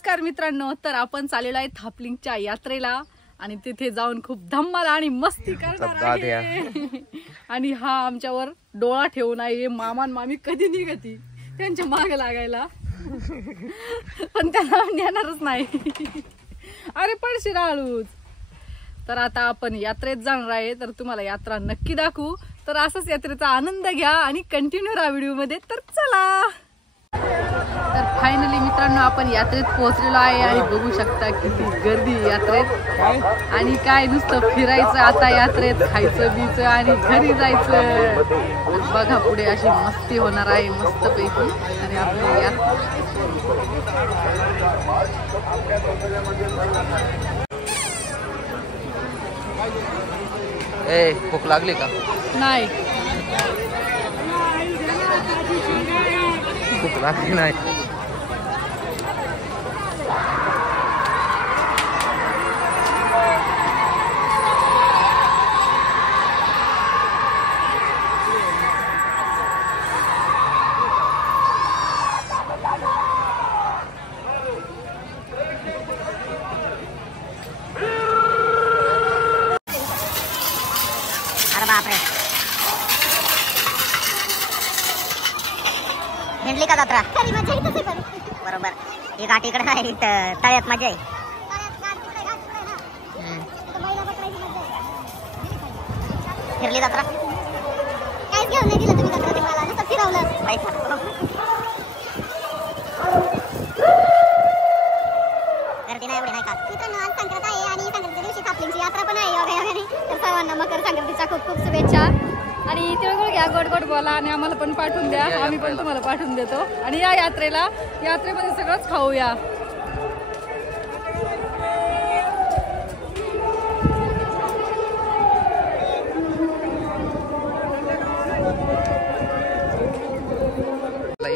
नमस्कार मित्रांनो, तर आपण चाललेलो आहे थापलिंगच्या यात्रेला आणि तिथे जाऊन खूप धम्माल आणि मस्ती करणार आहे। आणि हा आमच्यावर डोळा ठेवून आहे, मामा मामी कधी निघती त्यांच्या मागे लागायला, पण त्यांना नेणारच नाही। अरे पडशी राळूच। तर आता आपण यात्रेत जाणार आहे, तर तुम्हाला यात्रा नक्की दाखवू। तर असंच यात्रेचा आनंद घ्या आणि कंटिन्यू राहा व्हिडिओ मध्ये। तर चला। तर फायनली मित्रांनो आपण यात्रेत पोहोचलेलो आहे आणि बघू शकता किती गर्दी यात्रेत। आणि काय नुसतं फिरायचं आता यात्रेत, खायचं बीचं आणि घरी जायचं। बघा पुढे अशी मस्ती होणार आहे मस्त पैकी। आणि आपली भूक लागली का? नाही, भूक लागली नाही। बापरे, हिंडली का जत्रा? खरी मजा येते बरोबर। ही घाट इकडे नाही, तळ्यात मजा आहे। फिरली जत्रा? काहीच घेऊन नाही दिलं तुम्ही जत्रा मला, नुसतं फिरवलं पैसा। गर्दी नाही एवढी नाही का मित्रांनो? आज संक्रांत आहे आणि संक्रांतीच्या दिवशी थापलिंगची यात्रा पण आहे योगायोगाने। तर सर्वांना मकर संक्रांतीच्या खूप खूप शुभेच्छा। आणि तिळगुळ घ्या, गोड गोड बोला आणि आम्हाला पण पाठवून द्या, आम्ही पण तुम्हाला पाठवून देतो। आणि या यात्रेमध्ये सगळंच खाऊया।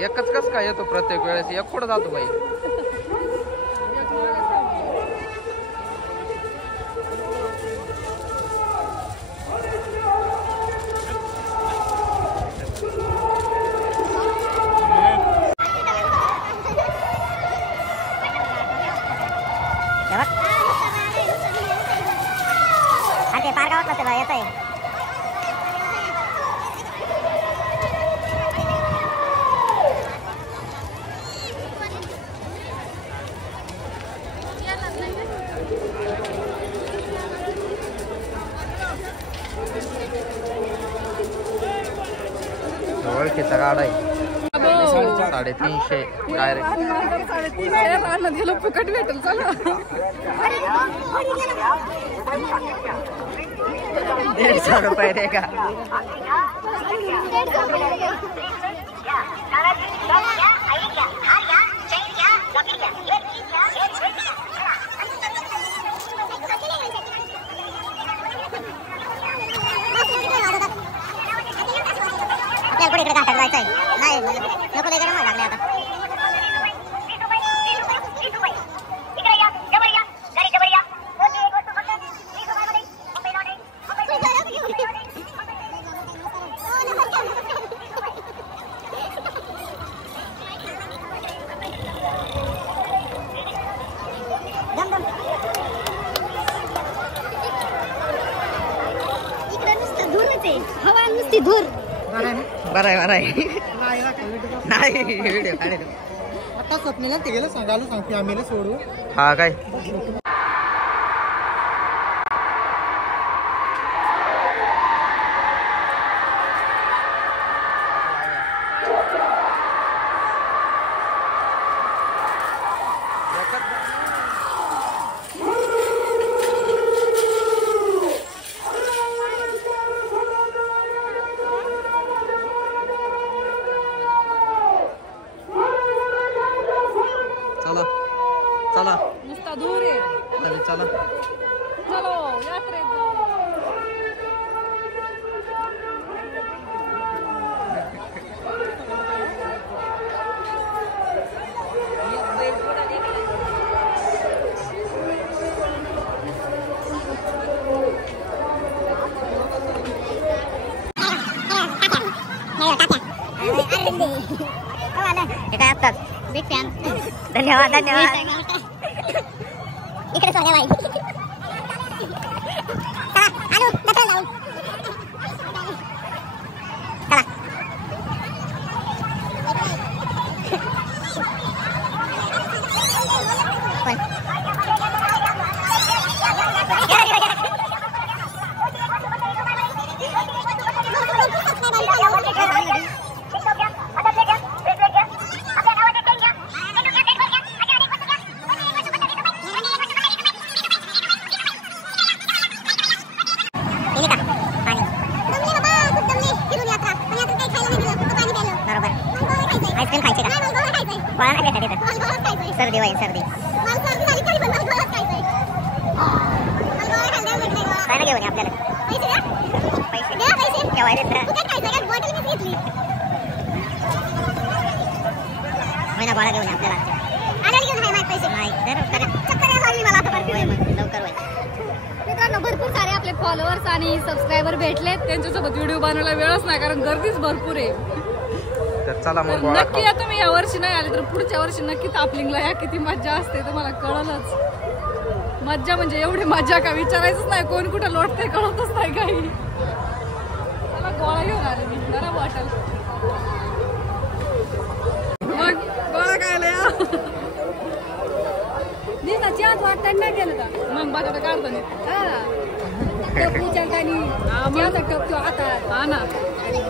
एकच कस काय येतो प्रत्येक वेळेस? एक कुठं जातो बाई? ते पार गावात नसेल येत आहे। ओळखीचा गाडा आहे 350 डायरेक्ट। 350 रानात गेलो फुकट भेटेल। चला 150 रुपये दे का? आपल्याला इकडे घाटात जायचं आहे। नाही नको लय गरम लागले आता। इकडे नुसतं धूरच आहे, हवा नुसती धूर। बरं आहे नाही व्हिडिओ काढे आता स्वप्नीला ते गेलं सांगायला सांगते आम्ही सोडू। हा काय चला नुसता दूर आहे। चला चलो यात्रेत जाऊ। Big fan. धन्यवाद धन्यवाद। इकडे सोन्या बाई आणू नका जाऊ चला सर्दी होईल सर्दी काय ना घेऊन आपल्याला पैसे ठेवायला गोळा घेऊन आपल्याला पैसे नाही लवकर होईल. मित्रांनो भरपूर सारे आपले फॉलोअर्स आणि सबस्क्रायबर भेटलेत. त्यांच्यासोबत व्हिडिओ बनवायला वेळच नाही कारण गर्दीच भरपूर आहे. तर चला मग नक्की या तुम्ही या वर्षी नाही आले तर पुढच्या वर्षी नक्की तापलिंगला या. किती मज्जा असते तुम्हाला कळलंच. मज्जा म्हणजे एवढी मज्जा का विचारायचंच नाही. कोण कुठं लोटते कळतच नाही काही. मला गोळा घेऊन आले मी जरा बॉटल मग गोळा खायला या. चहाच वाटत नाही केलं का मग बटाटा काढतो मी. टपलीच्या काही टपतो हातात हा ना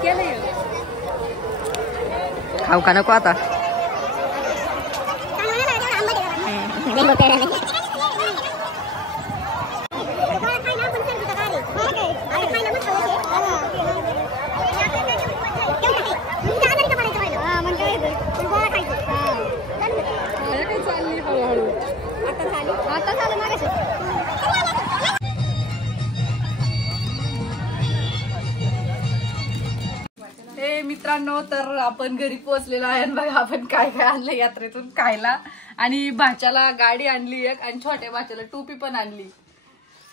केलं खाऊ का नको आता. चालली हळूहळू. आता झालं मागाशी. मित्रांनो तर आपण घरी पोहोचलेलो आहे. बघा आपण काय काय आणलं यात्रेतून खायला. आणि भाच्याला गाडी आणली एक आणि छोट्या भाच्याला टोपी पण आणली.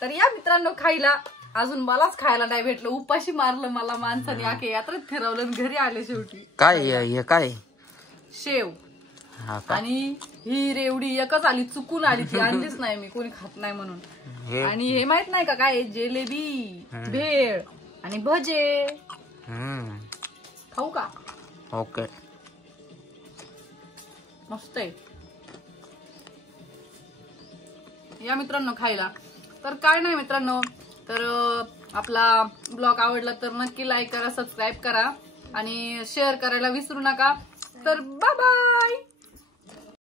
तर या मित्रांनो खायला. अजून मलाच खायला नाही भेटलं. उपाशी मारलं मला माणसाने. आखे यात्रेत फिरवलं आणि घरी आले शेवटी. काय हे काय शेव आणि ही रेवडी एकच आली. चुकून आली ती आणलीच नाही मी. कोणी खात नाही म्हणून. आणि हे माहित नाही का काय जिलेबी भेळ आणि भजे. खाऊ का? ओके मस्त आहे. या मित्रांनो खायला. तर काय नाही मित्रांनो. तर आपला ब्लॉग आवडला तर नक्की लाईक करा, सबस्क्राईब करा आणि शेअर करायला विसरू नका. तर बाय बाय.